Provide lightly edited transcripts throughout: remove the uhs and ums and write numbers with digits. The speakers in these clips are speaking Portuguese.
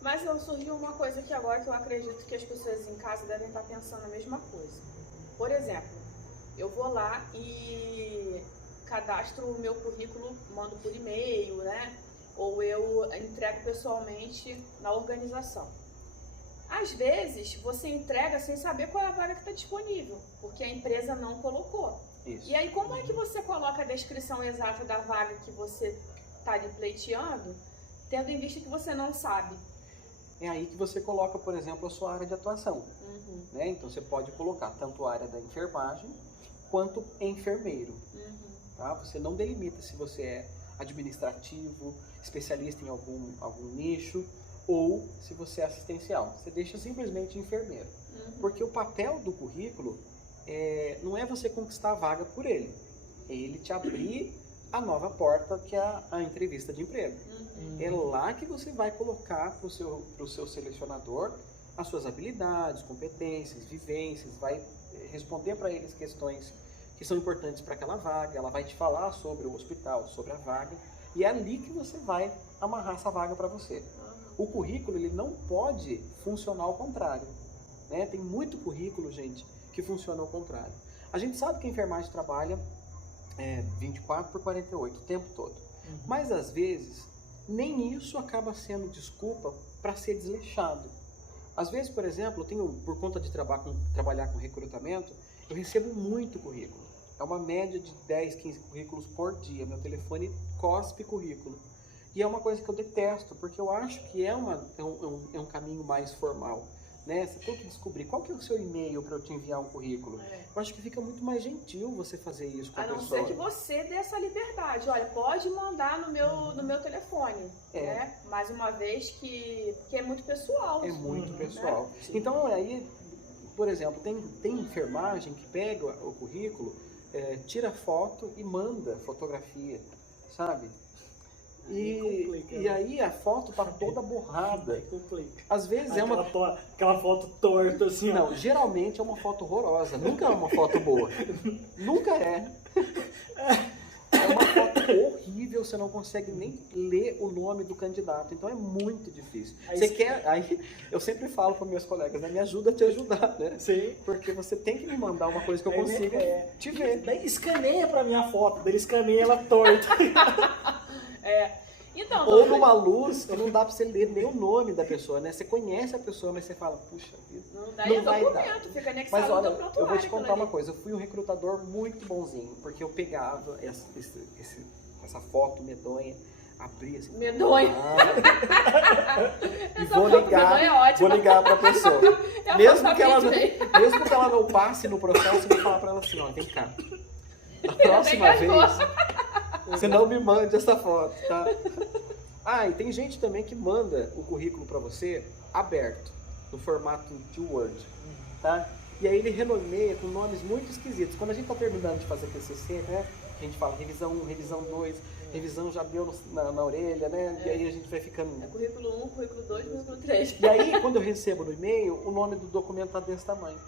Mas surgiu uma coisa aqui agora que eu acredito que as pessoas em casa devem estar pensando a mesma coisa. Por exemplo, eu vou lá e cadastro o meu currículo, mando por e-mail, né? Ou eu entrego pessoalmente na organização. Às vezes, você entrega sem saber qual é a vaga que está disponível, porque a empresa não colocou. Isso. E aí, como é que você coloca a descrição exata da vaga que você está ali pleiteando, tendo em vista que você não sabe? É aí que você coloca, por exemplo, a sua área de atuação. Né? Então, você pode colocar tanto a área da enfermagem, quanto enfermeiro. Tá? Você não delimita se você é administrativo, especialista em algum nicho, ou se você é assistencial. Você deixa simplesmente enfermeiro. Porque o papel do currículo não é você conquistar a vaga por ele. É ele te abrir a nova porta que é a entrevista de emprego. É lá que você vai colocar para o seu selecionador as suas habilidades, competências, vivências, vai responder para eles questões que são importantes para aquela vaga, ela vai te falar sobre o hospital, sobre a vaga, e é ali que você vai amarrar essa vaga para você. O currículo, ele não pode funcionar ao contrário, né? Tem muito currículo, gente, que funciona ao contrário. A gente sabe que a enfermagem trabalha 24/48 o tempo todo, mas às vezes nem isso acaba sendo desculpa para ser desleixado. Às vezes, por exemplo, por conta de trabalhar com recrutamento, eu recebo muito currículo. É uma média de 10, 15 currículos por dia. Meu telefone cospe currículo. E é uma coisa que eu detesto, porque eu acho que é um caminho mais formal. Né? Você tem que descobrir qual que é o seu e-mail para eu te enviar um currículo. Eu acho que fica muito mais gentil você fazer isso com a pessoa. A não ser que você dê essa liberdade. Olha, pode mandar no meu telefone. Né? Mais uma vez que é muito pessoal. É muito pessoal. Né? Então aí, por exemplo, tem enfermagem que pega o currículo, tira foto e manda fotografia, sabe? E aí a foto tá toda borrada. Às vezes aquela foto torta assim. Não, geralmente é uma foto horrorosa. Nunca é uma foto boa. Nunca é. É uma foto horrível, você não consegue nem ler o nome do candidato. Então é muito difícil. Aí eu sempre falo para meus colegas, né? Me ajuda a te ajudar, né? Sim. Porque você tem que me mandar uma coisa que eu consiga te ver. Daí escaneia pra minha foto, daí escaneia ela torta. Então, ou numa luz que não dá pra você ler nem o nome da pessoa, né? Você conhece a pessoa, mas você fala, puxa vida, não vai documento, dar. Fica anexado mas olha, no teu prontuário. Eu vou te contar uma coisa, eu fui um recrutador muito bonzinho, porque eu pegava essa foto medonha, abria assim... Medonha! E vou ligar pra pessoa. Mesmo que ela não passe no processo, eu vou falar pra ela assim, ó, vem cá. Da próxima vez... Você não me mande essa foto, tá? E tem gente também que manda o currículo para você aberto, no formato de Word, tá? E aí ele renomeia com nomes muito esquisitos. Quando a gente tá terminando de fazer TCC, né? A gente fala revisão 1, revisão 2, revisão já deu na orelha, né? E aí a gente vai ficando... currículo 1, currículo 2, currículo 3. E aí, quando eu recebo no e-mail, o nome do documento tá desse tamanho.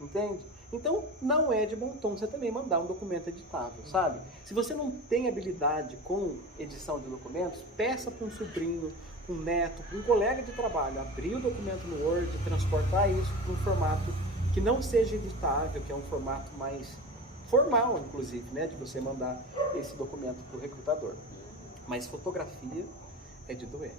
Entende? Então, não é de bom tom você também mandar um documento editável, sabe? Se você não tem habilidade com edição de documentos, peça para um sobrinho, um neto, um colega de trabalho abrir o documento no Word, transportar isso para um formato que não seja editável, que é um formato mais formal, inclusive, né? De você mandar esse documento para o recrutador. Mas fotografia é de doer.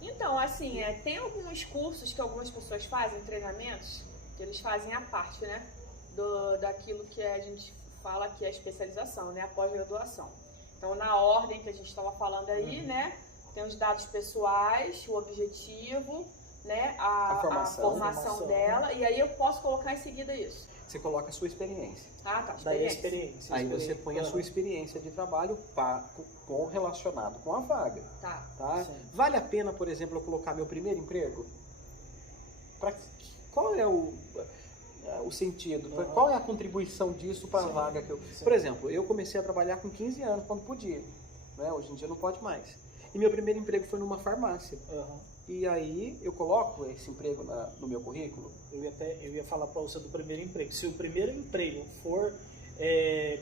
Então, assim, tem alguns cursos que algumas pessoas fazem, treinamentos, que eles fazem a parte, né, daquilo que a gente fala que é a especialização, né, a pós-graduação. Então, na ordem que a gente estava falando aí, né, tem os dados pessoais, o objetivo, né, a formação dela, e aí eu posso colocar em seguida isso. Você coloca a sua experiência. Tá, experiência. Aí você põe a sua experiência de trabalho relacionado com a vaga. Tá? Vale a pena, por exemplo, eu colocar meu primeiro emprego? Qual é o sentido? Qual é a contribuição disso para a vaga que eu... Por exemplo, eu comecei a trabalhar com 15 anos, quando podia. Né? Hoje em dia não pode mais. E meu primeiro emprego foi numa farmácia. E aí eu coloco esse emprego no meu currículo? Eu ia falar para você do primeiro emprego. Se o primeiro emprego for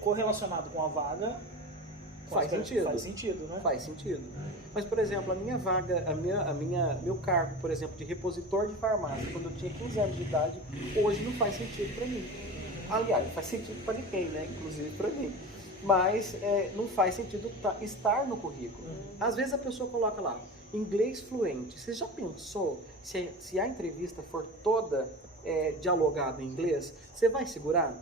correlacionado com a vaga, Faz sentido. Faz sentido, né? Faz sentido. Mas, por exemplo, a minha vaga, meu cargo, por exemplo, de repositor de farmácia, quando eu tinha 15 anos de idade, hoje não faz sentido para mim. Aliás, não faz sentido para ninguém, né? Inclusive para mim. Mas não faz sentido estar no currículo. Às vezes a pessoa coloca lá, inglês fluente. Você já pensou se a entrevista for toda dialogada em inglês, você vai segurar?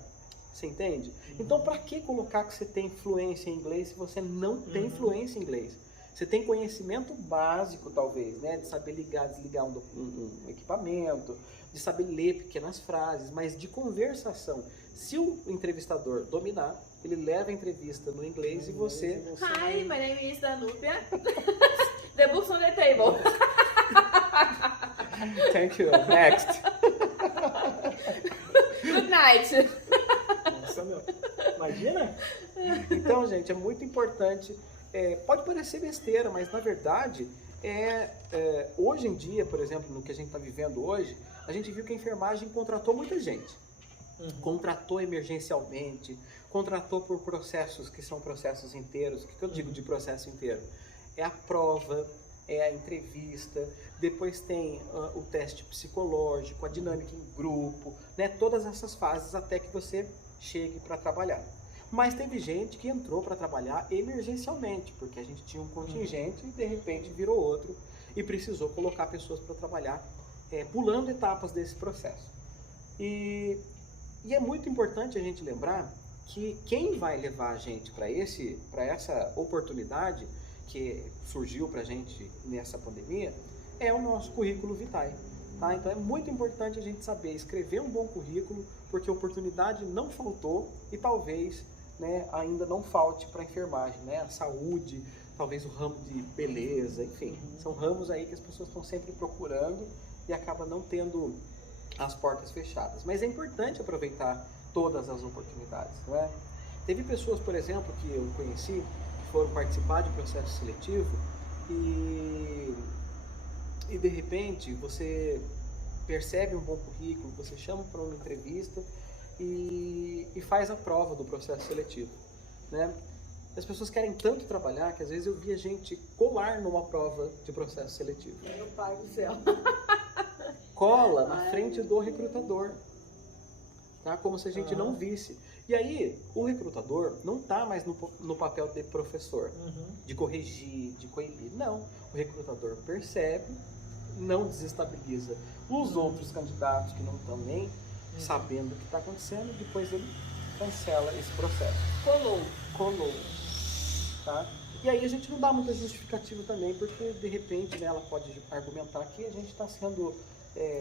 Você entende? Então, para que colocar que você tem fluência em inglês se você não tem fluência em inglês? Você tem conhecimento básico, talvez, né? De saber ligar, desligar um equipamento, de saber ler pequenas frases, mas de conversação. Se o entrevistador dominar, ele leva a entrevista no inglês e você... Hi, my name is Danúbia. The books on the table. Thank you. Next. Good night. Nossa, meu. Imagina? Então, gente, é muito importante. Pode parecer besteira, mas na verdade, hoje em dia, por exemplo, no que a gente está vivendo hoje, a gente viu que a enfermagem contratou muita gente. Contratou emergencialmente, contratou por processos que são processos inteiros. O que eu digo de processo inteiro? É a prova, é a entrevista, depois tem o teste psicológico, a dinâmica em grupo, né? Todas essas fases até que você chegue para trabalhar. Mas teve gente que entrou para trabalhar emergencialmente, porque a gente tinha um contingente e de repente virou outro e precisou colocar pessoas para trabalhar, pulando etapas desse processo. E é muito importante a gente lembrar que quem vai levar a gente para essa oportunidade que surgiu para a gente nessa pandemia é o nosso currículo vitae. Tá? Então é muito importante a gente saber escrever um bom currículo, porque a oportunidade não faltou e talvez, né, ainda não falte para a enfermagem, né? A saúde, talvez o ramo de beleza, enfim, são ramos aí que as pessoas estão sempre procurando e acaba não tendo as portas fechadas. Mas é importante aproveitar todas as oportunidades, não é? Teve pessoas, por exemplo, que eu conheci, que foram participar de processo seletivo e de repente você percebe um bom currículo, você chama para uma entrevista e faz a prova do processo seletivo, né? As pessoas querem tanto trabalhar que às vezes eu via gente colar numa prova de processo seletivo. Meu pai do céu. Cola na frente do recrutador, tá? Como se a gente não visse. E aí, o recrutador não está mais no papel de professor, de corrigir, de coibir. Não, o recrutador percebe, não desestabiliza os outros candidatos que não estão nem sabendo o que está acontecendo, depois ele cancela esse processo. Colou. Tá? E aí a gente não dá muita justificativa também, porque de repente, né, ela pode argumentar que a gente está sendo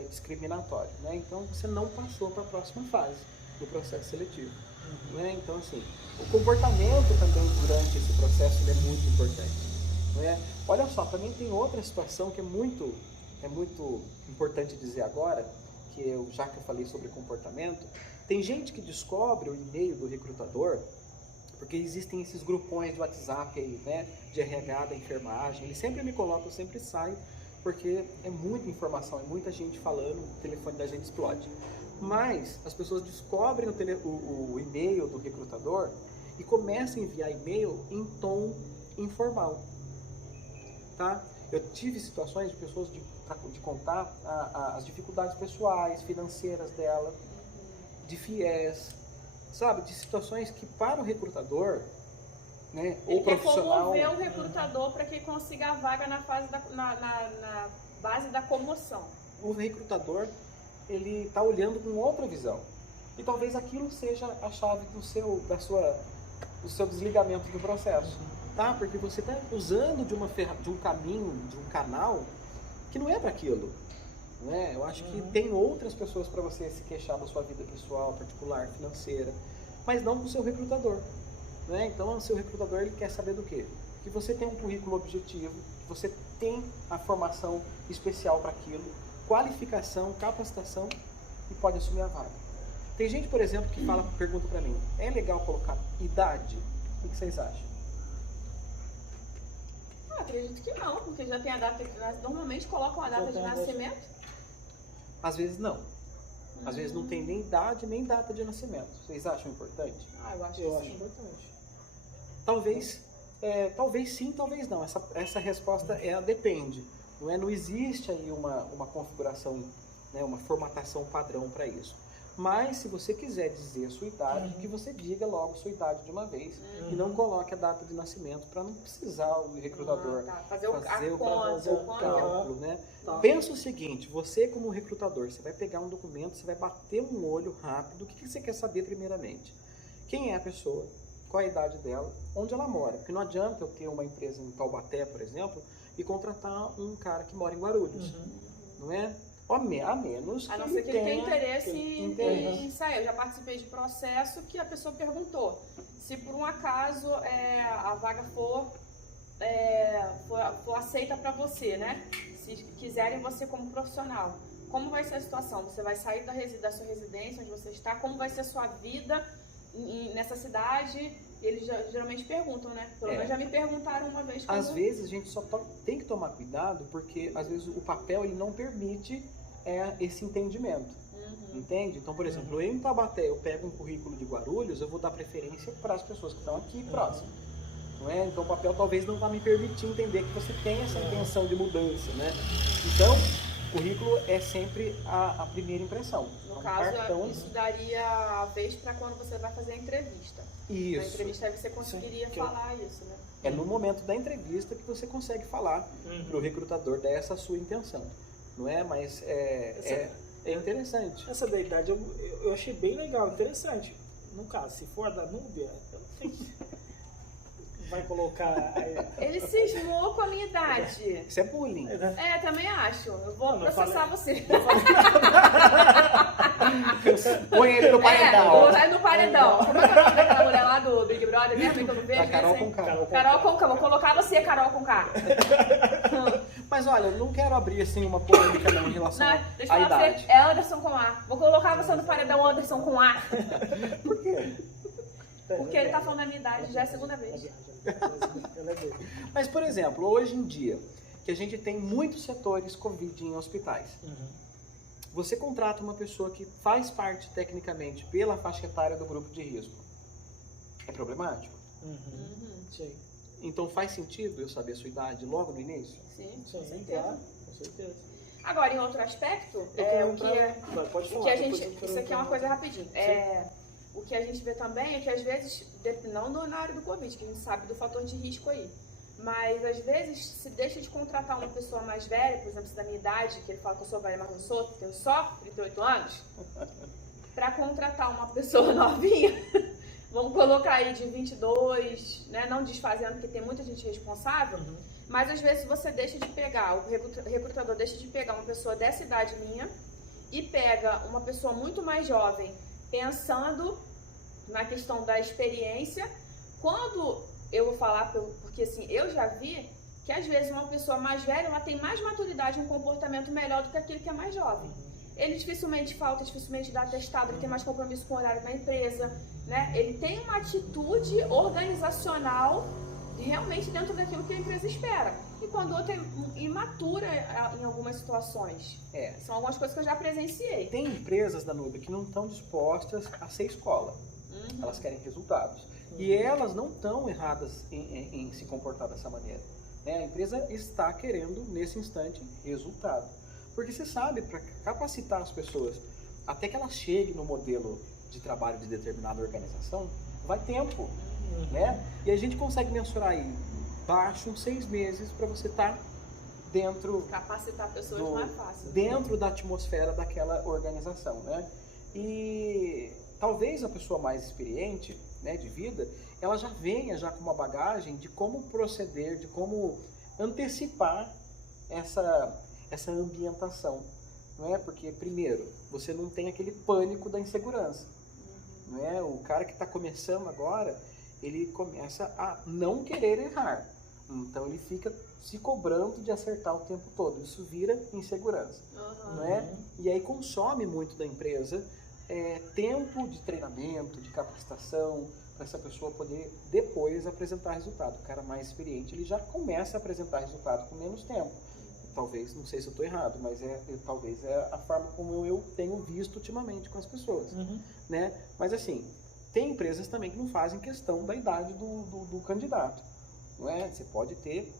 discriminatório, né? Então você não passou para a próxima fase do processo seletivo. Né? Então, assim, o comportamento também durante esse processo é muito importante. Né? Olha só, também tem outra situação que é muito importante dizer agora, já que eu falei sobre comportamento, tem gente que descobre o e-mail do recrutador, porque existem esses grupões de WhatsApp aí, né, de RH da enfermagem, ele sempre me coloca, eu sempre saio, porque é muita informação, é muita gente falando, o telefone da gente explode. Mas as pessoas descobrem o e-mail do recrutador e começam a enviar e-mail em tom informal. Tá? Eu tive situações de pessoas de contar as dificuldades pessoais, financeiras dela, de FIES, sabe? De situações que para o recrutador, né, ou profissional... Ele quer comover o recrutador para que ele consiga a vaga na base da comoção. O recrutador, ele está olhando com outra visão. E talvez aquilo seja a chave do seu desligamento do processo. Tá? Porque você está usando de um caminho, de um canal, que não é para aquilo. Né? Eu acho que tem outras pessoas para você se queixar da sua vida pessoal, particular, financeira, mas não do seu recrutador. Né? Então, o seu recrutador, ele quer saber do quê? Que você tem um currículo objetivo, que você tem a formação especial para aquilo, qualificação, capacitação e pode assumir a vaga. Tem gente, por exemplo, que pergunta para mim, é legal colocar idade? O que vocês acham? Acredito que não, porque já tem a data, normalmente colocam a data de nascimento. Às vezes não. Às vezes não tem nem idade, nem data de nascimento. Vocês acham importante? Eu acho importante. Talvez Talvez sim, talvez não. Essa resposta depende. Não existe aí uma configuração, né, uma formatação padrão para isso. Mas se você quiser dizer a sua idade, que você diga logo a sua idade de uma vez e não coloque a data de nascimento para não precisar o recrutador fazer o cálculo, né? Pensa o seguinte, você como recrutador, você vai pegar um documento, você vai bater um olho rápido, o que você quer saber primeiramente? Quem é a pessoa? Qual é a idade dela? Onde ela mora? Porque não adianta eu ter uma empresa em Taubaté, por exemplo, e contratar um cara que mora em Guarulhos, não é? A menos que a não ser que ele tenha interesse em sair. Eu já participei de processo que a pessoa perguntou se por um acaso a vaga for aceita para você, né? Se quiserem você como profissional. Como vai ser a situação? Você vai sair da sua residência, onde você está? Como vai ser a sua vida nessa cidade? Eles geralmente perguntam, né? Pelo menos já me perguntaram uma vez. Às vezes a gente só tem que tomar cuidado, porque às vezes o papel ele não permite esse entendimento. Entende? Então, por exemplo, eu em Taubaté, eu pego um currículo de Guarulhos, eu vou dar preferência para as pessoas que estão aqui próximo. Não é? Então o papel talvez não vá me permitir entender que você tem essa intenção de mudança, né? Então, o currículo é sempre a primeira impressão. No caso, isso daria a vez para quando você vai fazer a entrevista. Isso. Na entrevista aí você conseguiria falar isso, né? É no momento da entrevista que você consegue falar para o recrutador dessa sua intenção. Não é? Mas é interessante. Essa da idade eu achei bem legal, interessante. No caso, se for da Núbia, eu não sei se vai colocar... Ele cismou com a minha idade. Isso é bullying. Também acho. Eu vou processar você. Põe ele no paredão. Vou botar ele no paredão. Como é que é o nome daquela mulher lá do Big Brother mesmo que eu não vejo? Carol Conká. Carol Conká. Vou colocar você, Carol Conká. Mas olha, eu não quero abrir assim uma polêmica não em relação à idade. É Anderson com A. Vou colocar você no paredão Anderson com A. Por quê? Porque ele tá falando da minha idade, já é a segunda vez. Mas, por exemplo, hoje em dia, que a gente tem muitos setores Covid em hospitais, você contrata uma pessoa que faz parte tecnicamente pela faixa etária do grupo de risco. É problemático? Sim. Então faz sentido eu saber a sua idade logo no início? Sim, com certeza. Agora, em outro aspecto, isso aqui é uma coisa rapidinho. O que a gente vê também é que às vezes, não na área do Covid, que a gente sabe do fator de risco aí, mas às vezes se deixa de contratar uma pessoa mais velha, por exemplo, se da minha idade, que ele fala que eu sou velha, mas não sou, tenho só 38 anos, para contratar uma pessoa novinha, vamos colocar aí de 22, né, não desfazendo, porque tem muita gente responsável, mas às vezes você deixa de pegar, o recrutador deixa de pegar uma pessoa dessa idade minha e pega uma pessoa muito mais jovem, pensando na questão da experiência. Quando eu vou falar, porque assim, eu já vi que às vezes uma pessoa mais velha, ela tem mais maturidade, um comportamento melhor do que aquele que é mais jovem. Ele dificilmente falta, dificilmente dá atestado, ele tem mais compromisso com o horário da empresa, né? Ele tem uma atitude organizacional realmente dentro daquilo que a empresa espera. E quando outra é imatura em algumas situações. São algumas coisas que eu já presenciei. Tem empresas da Núbia que não estão dispostas a ser escola. Elas querem resultados. E elas não estão erradas em se comportar dessa maneira. A empresa está querendo, nesse instante, resultado. Porque você sabe, para capacitar as pessoas, até que elas cheguem no modelo de trabalho de determinada organização, vai tempo. Né? E a gente consegue mensurar aí, baixo, uns 6 meses para você estar dentro... Capacitar pessoas mais fácil. Dentro da atmosfera daquela organização, né? E talvez a pessoa mais experiente, né, de vida, ela já venha já com uma bagagem de como proceder, de como antecipar essa ambientação, não é? Porque, primeiro, você não tem aquele pânico da insegurança, não é? O cara que está começando agora, ele começa a não querer errar. Então ele fica se cobrando de acertar o tempo todo. Isso vira insegurança. Não é? E aí consome muito da empresa tempo de treinamento, de capacitação, para essa pessoa poder depois apresentar resultado. O cara mais experiente, ele já começa a apresentar resultado com menos tempo. Talvez, não sei se eu estou errado, mas talvez é a forma como eu tenho visto ultimamente com as pessoas. Né? Mas assim, tem empresas também que não fazem questão da idade do candidato. não é? Você pode ter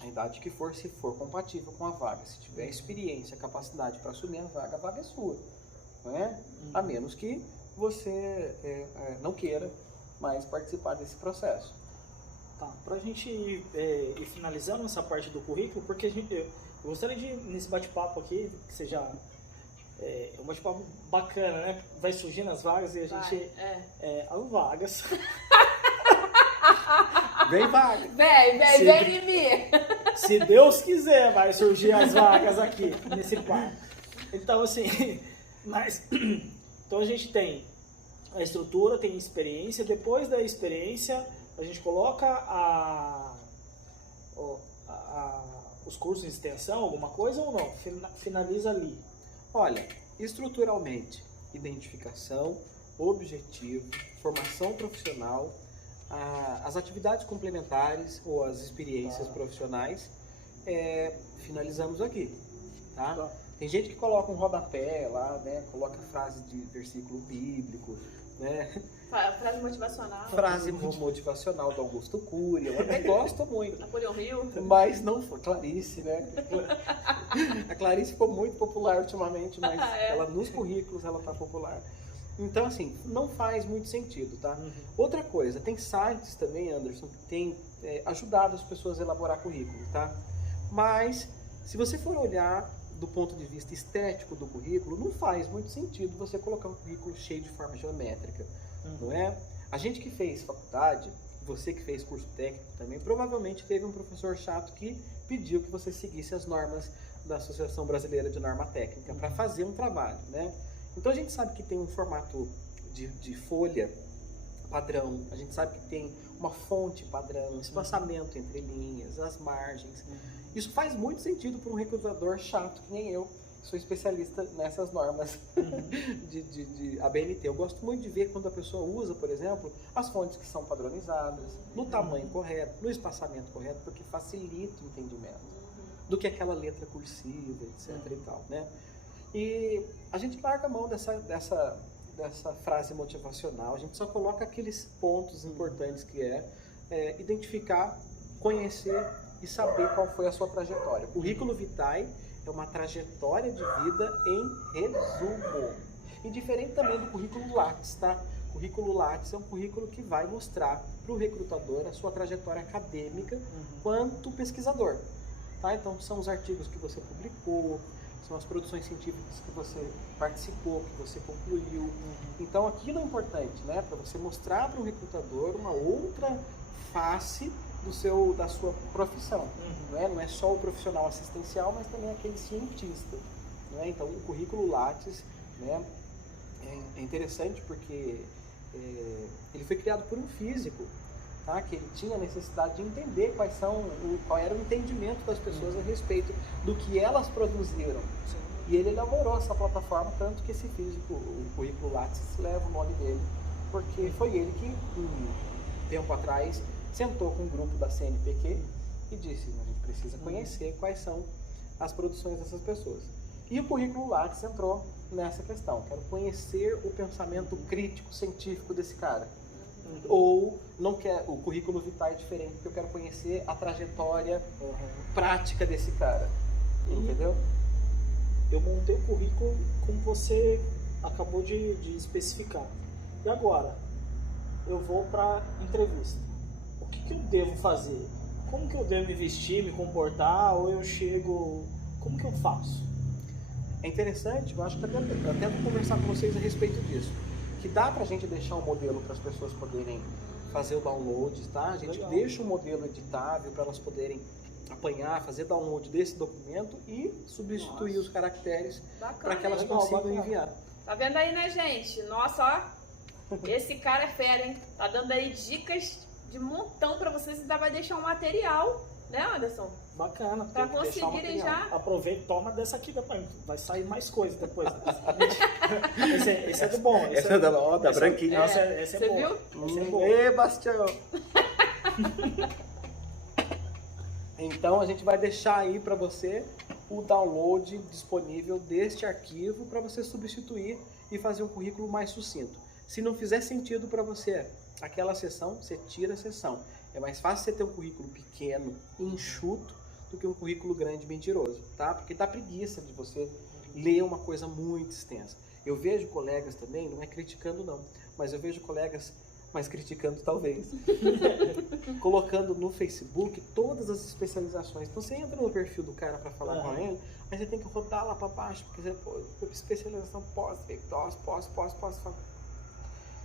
a idade que for, se for compatível com a vaga. Se tiver experiência, capacidade para assumir a vaga é sua, não é? A menos que você não queira mais participar desse processo. Tá, pra gente ir finalizando essa parte do currículo, porque eu gostaria de, nesse bate-papo aqui, que seja um bate-papo bacana, né? Vai surgindo as vagas e a gente... as vagas. Vem vaga! Vem em mim! Se Deus quiser, vai surgir as vagas aqui, nesse papo. Então, assim, então a gente tem a estrutura, tem experiência, depois da experiência a gente coloca os cursos de extensão, alguma coisa ou não? Finaliza ali. Olha, estruturalmente, identificação, objetivo, formação profissional, as atividades complementares ou as experiências profissionais, finalizamos aqui, tá? Tem gente que coloca um rodapé lá, né? Coloca frase de versículo bíblico, né? Frase motivacional. Frase motivacional do Augusto Cury, eu até gosto muito. Napoleão Hill. Mas não foi Clarice, né? A Clarice ficou muito popular ultimamente, mas ela nos currículos ela tá popular. Então, assim, não faz muito sentido, tá? Outra coisa, tem sites também, Anderson, que tem ajudado as pessoas a elaborar currículo, tá? Mas, se você for olhar do ponto de vista estético do currículo, não faz muito sentido você colocar um currículo cheio de forma geométrica, não é? A gente que fez faculdade, você que fez curso técnico também, provavelmente teve um professor chato que pediu que você seguisse as normas da Associação Brasileira de Norma Técnica para fazer um trabalho, né? Então a gente sabe que tem um formato de folha padrão, a gente sabe que tem uma fonte padrão, espaçamento entre linhas, as margens. Isso faz muito sentido para um recrutador chato que nem eu, que sou especialista nessas normas de ABNT. Eu gosto muito de ver quando a pessoa usa, por exemplo, as fontes que são padronizadas, no tamanho correto, no espaçamento correto, porque facilita o entendimento do que aquela letra cursiva, etc. e tal, né? E a gente larga a mão dessa frase motivacional, a gente só coloca aqueles pontos importantes que identificar, conhecer e saber qual foi a sua trajetória. O currículo vitae é uma trajetória de vida em resumo. E diferente também do currículo Lattes, tá? O currículo Lattes é um currículo que vai mostrar para o recrutador a sua trajetória acadêmica quanto pesquisador, tá? Então são os artigos que você publicou, são as produções científicas que você participou, que você concluiu. Então aquilo é importante, né? Para você mostrar para o recrutador uma outra face da sua profissão. Não é só o profissional assistencial, mas também aquele cientista. Né? Então o currículo Lattes, né, é interessante porque ele foi criado por um físico, tá? Que ele tinha a necessidade de entender qual era o entendimento das pessoas a respeito do que elas produziram. E ele elaborou essa plataforma, tanto que esse físico, o currículo Lattes, leva o nome dele, porque foi ele que, um tempo atrás, sentou com um grupo da CNPq e disse: a gente precisa conhecer quais são as produções dessas pessoas. E o currículo Lattes entrou nessa questão. Quero conhecer o pensamento crítico científico desse cara. Ou não quer, o currículo vitae é diferente, porque eu quero conhecer a trajetória prática desse cara. Entendeu? Eu montei o currículo como você acabou de especificar. E agora? Eu vou para entrevista. O que eu devo fazer? Como que eu devo me vestir, me comportar? Ou eu chego... Como que eu faço? É interessante, eu acho que até vou conversar com vocês a respeito disso. Que dá pra gente deixar um modelo para as pessoas poderem fazer o download, tá? A gente deixa um modelo editável para elas poderem apanhar, fazer download desse documento e substituir os caracteres para que elas consigam enviar. Tá vendo aí, né, gente? Nossa, ó, esse cara é fera, hein? Tá dando aí dicas de montão para vocês e ainda vai deixar um material, né, Anderson? Bacana. Para conseguirem já... Aproveita, toma dessa aqui depois. Vai sair mais coisa depois. Esse é do bom. Esse é da branquinha. Esse é bom. Você viu? Ê, Bastião! Então a gente vai deixar aí para você o download disponível deste arquivo para você substituir e fazer um currículo mais sucinto. Se não fizer sentido para você aquela sessão, você tira a sessão. É mais fácil você ter um currículo pequeno, enxuto, do que um currículo grande e mentiroso, tá? Porque dá preguiça de você ler uma coisa muito extensa. Eu vejo colegas também, não é criticando não, mas eu vejo colegas, mas criticando talvez, colocando no Facebook todas as especializações. Então você entra no perfil do cara para falar com ele, aí você tem que rodar lá para baixo, porque você, especialização pós.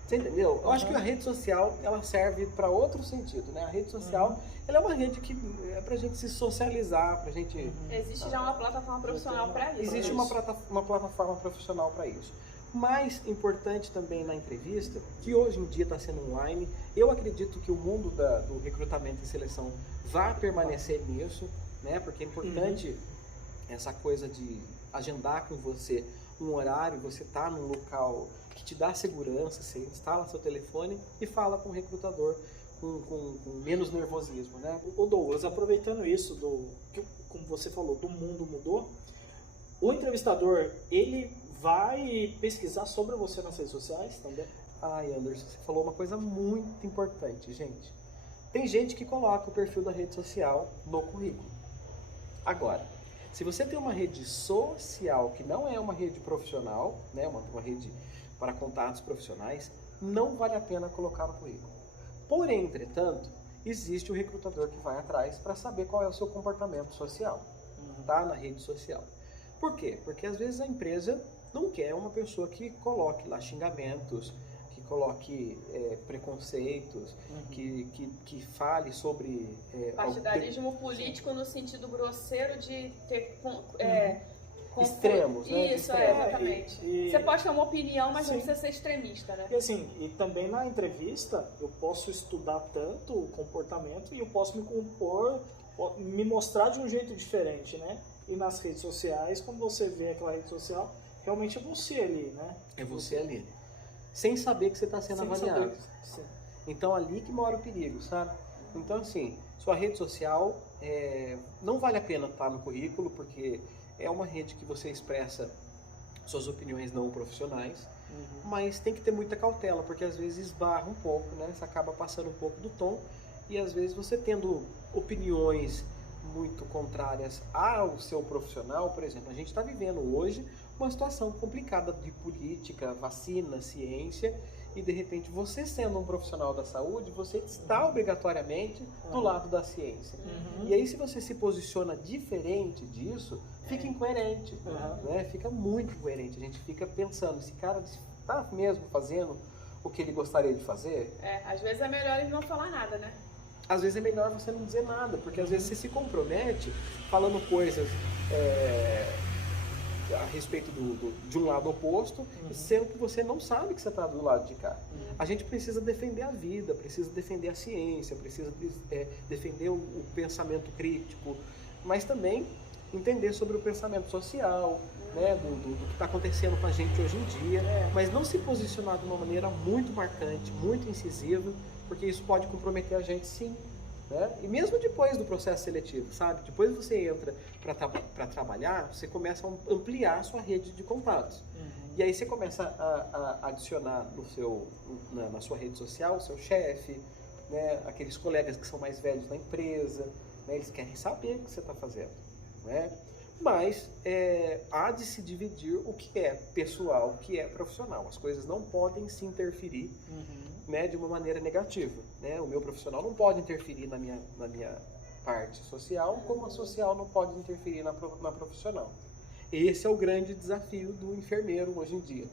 Você entendeu? Eu acho que a rede social, ela serve para outro sentido, né? A rede social, ela é uma rede que é pra gente se socializar, pra gente... Existe já uma plataforma profissional para isso. Existe uma plataforma profissional para isso. Mais importante também na entrevista, que hoje em dia está sendo online, eu acredito que o mundo do recrutamento e seleção vai permanecer nisso, né? Porque é importante essa coisa de agendar com você um horário, você tá num local que te dá segurança, você instala seu telefone e fala com o recrutador com menos nervosismo, né? O Douglas, aproveitando isso, como você falou, do mundo mudou, o entrevistador, ele vai pesquisar sobre você nas redes sociais também? Ai, Anderson, você falou uma coisa muito importante, gente. Tem gente que coloca o perfil da rede social no currículo. Agora, se você tem uma rede social que não é uma rede profissional, né, uma rede para contatos profissionais, não vale a pena colocar no currículo. Porém, entretanto, existe o recrutador que vai atrás para saber qual é o seu comportamento social, tá? Na rede social. Por quê? Porque às vezes a empresa não quer uma pessoa que coloque lá xingamentos, que coloque preconceitos, que fale sobre... partidarismo político no sentido grosseiro de ter... extremos, né? Isso, exatamente. Você pode ter uma opinião, mas não precisa ser extremista, né? E assim, e também na entrevista, eu posso estudar tanto o comportamento e eu posso me mostrar de um jeito diferente, né? E nas redes sociais, quando você vê aquela rede social, realmente é você ali, né? É você ali. Sem saber que você está sendo avaliado. Então, ali que mora o perigo, sabe? Então, assim, sua rede social não vale a pena estar no currículo, porque é uma rede que você expressa suas opiniões não profissionais, mas tem que ter muita cautela, porque às vezes esbarra um pouco, né? Você acaba passando um pouco do tom, e às vezes você tendo opiniões muito contrárias ao seu profissional, por exemplo, a gente está vivendo hoje uma situação complicada de política, vacina, ciência, e de repente você sendo um profissional da saúde, você está obrigatoriamente do lado da ciência. E aí se você se posiciona diferente disso, fica incoerente, né? Fica muito incoerente. A gente fica pensando, esse cara está mesmo fazendo o que ele gostaria de fazer? Às vezes é melhor ele não falar nada, né? Às vezes é melhor você não dizer nada, porque às vezes você se compromete falando coisas a respeito de um lado oposto, sendo que você não sabe que você está do lado de cá. A gente precisa defender a vida, precisa defender a ciência, precisa defender o pensamento crítico, mas também entender sobre o pensamento social, né, do que está acontecendo com a gente hoje em dia, mas não se posicionar de uma maneira muito marcante, muito incisiva, porque isso pode comprometer a gente, sim. Né? E mesmo depois do processo seletivo, sabe? Depois que você entra para trabalhar, você começa a ampliar a sua rede de contatos. E aí você começa a adicionar na sua rede social o seu chefe, né? Aqueles colegas que são mais velhos na empresa, né? Eles querem saber o que você está fazendo. Né? Mas há de se dividir o que é pessoal, o que é profissional. As coisas não podem se interferir né, de uma maneira negativa. Né? O meu profissional não pode interferir na minha parte social, como a social não pode interferir na profissional. Esse é o grande desafio do enfermeiro hoje em dia.